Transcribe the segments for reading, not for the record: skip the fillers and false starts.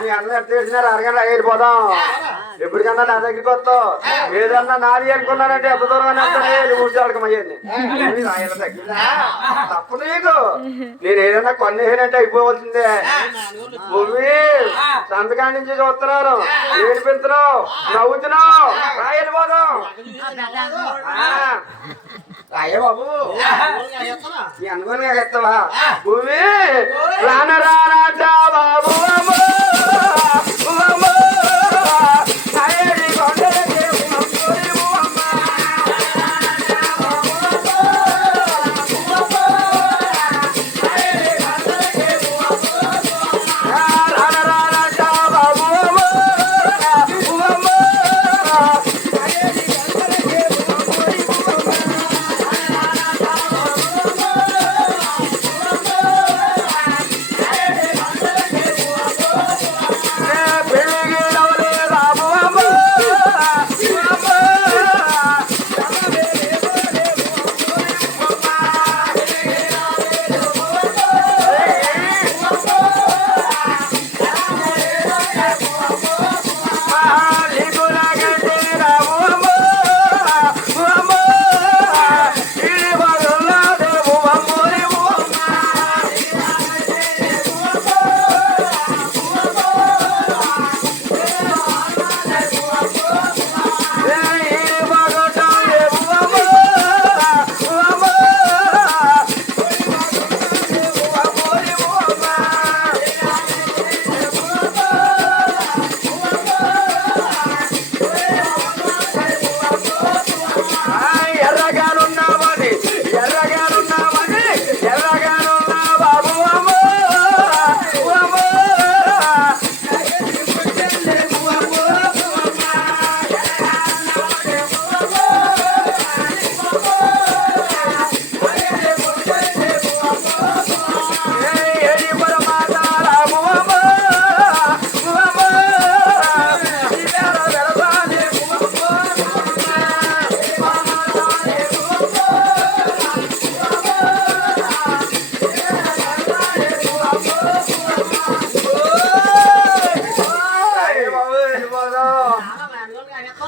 మీ అన్న తెలిసినారు అరగంట వెళ్ళిపోదాం ఎప్పటికన్నా నా దగ్గరికి వస్తావు ఏదన్నా నాది అనుకున్నానంటే ఎంత దూరం అని వస్తానే ఊడ్చాలకమయ్యింది తప్పదు నీకు నేను ఏదన్నా కొన్నేనంటే అయిపోవలసిందే భూమి సంతకాడి నుంచి చూస్తున్నారు ఏడిపించరు నవ్వుతున్నావు వెళ్ళిపోదాం అయ్యే బాబు నీ అనుకోని ఎత్తవా భూమి రాన రాజా బాబు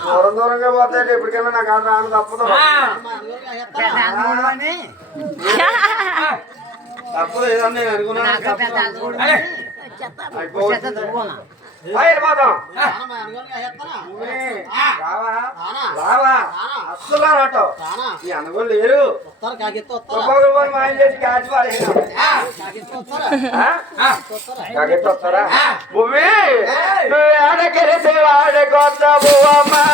దూరం దూరంగా పోతాయి ఎప్పటికైనా నాకు ఆడ రాను తప్పదు తప్పదు ఏదన్నా నేను అనుకున్నాను అస్సలు ఈ అనుకోని లేరు మాయం చేసి కాచి వస్తారా భూమి ఆడకెరిసే వాడకొస్తావు అమ్మా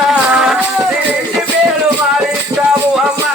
పేరు మారిస్తావు అమ్మా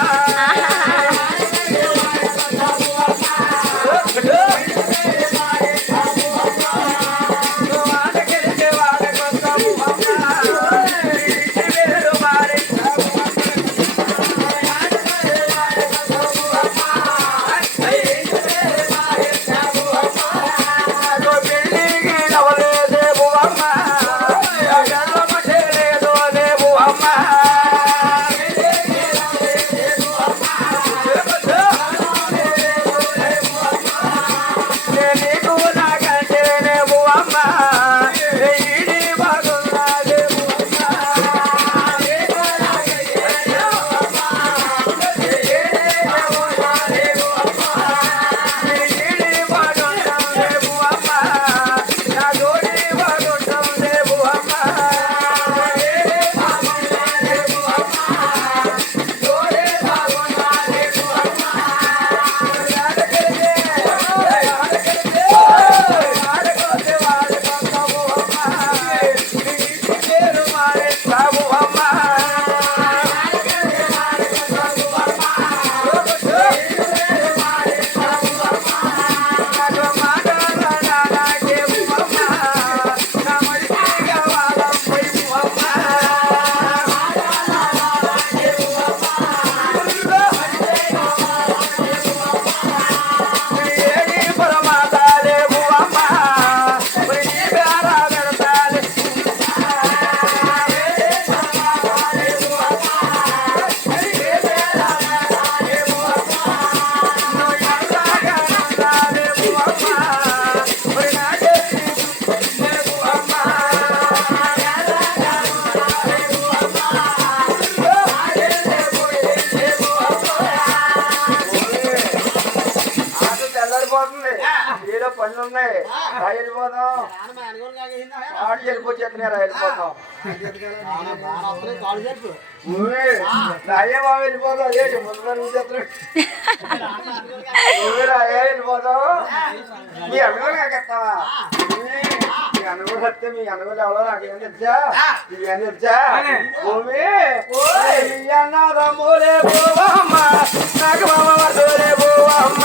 ఆడు వెళ్ళిపోతున్నారా వెళ్ళిపోతాం అయ్యే బాబు వెళ్ళిపోతావు అదే వెళ్ళిపోతావు మీ అనుగోలు కాకెత్తావా మీ అనుగోలు వస్తే మీ అనుగోలు ఎవరో నాకేం తెలుసా ఇవన్నీ తెలుసా భూమి అన్నదమ్ములే పోవమ్మ నాకు మామ వదలే పోవమ్మ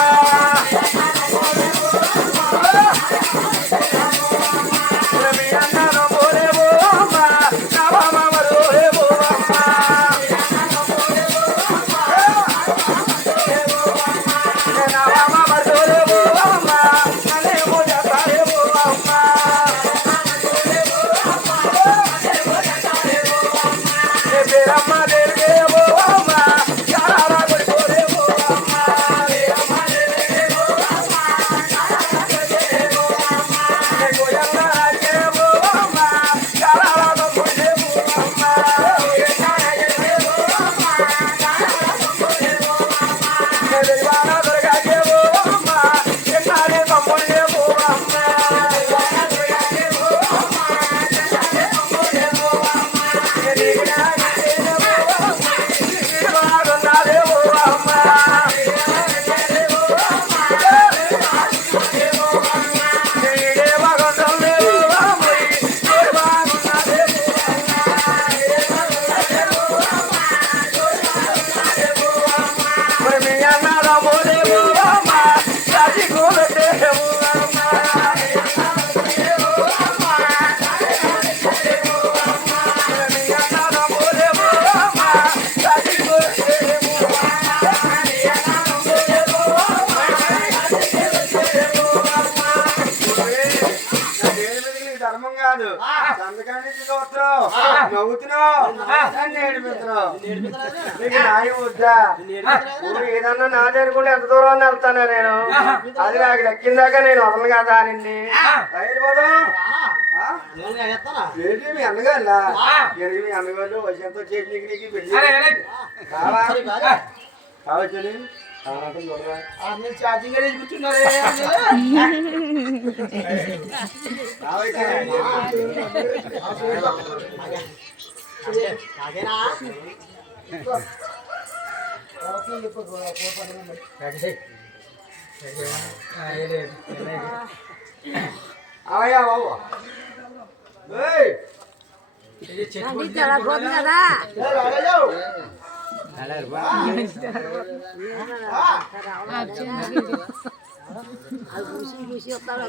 ధర్మం కాదు అందుకని నవ్వుతున్నావు నన్ను ఏడిపిస్తున్నావు నీకు న్యాయం వద్దా నువ్వు ఏదన్నా నాది అనుకుంటే ఎంత దూరం వెళ్తాను నేను అది నాకు దక్కిందాకా నేను వదలను కదా నిన్ను అయిపోదాం ఏంటి మీ అన్నగారులా మీ అన్నగారు వచ్చేంత చేసి నీకు పెళ్లి కావచ్చు ఛార్జింగ్ కూర్చున్నారే అవయ్యా బాబు అది చూసి వస్తాడు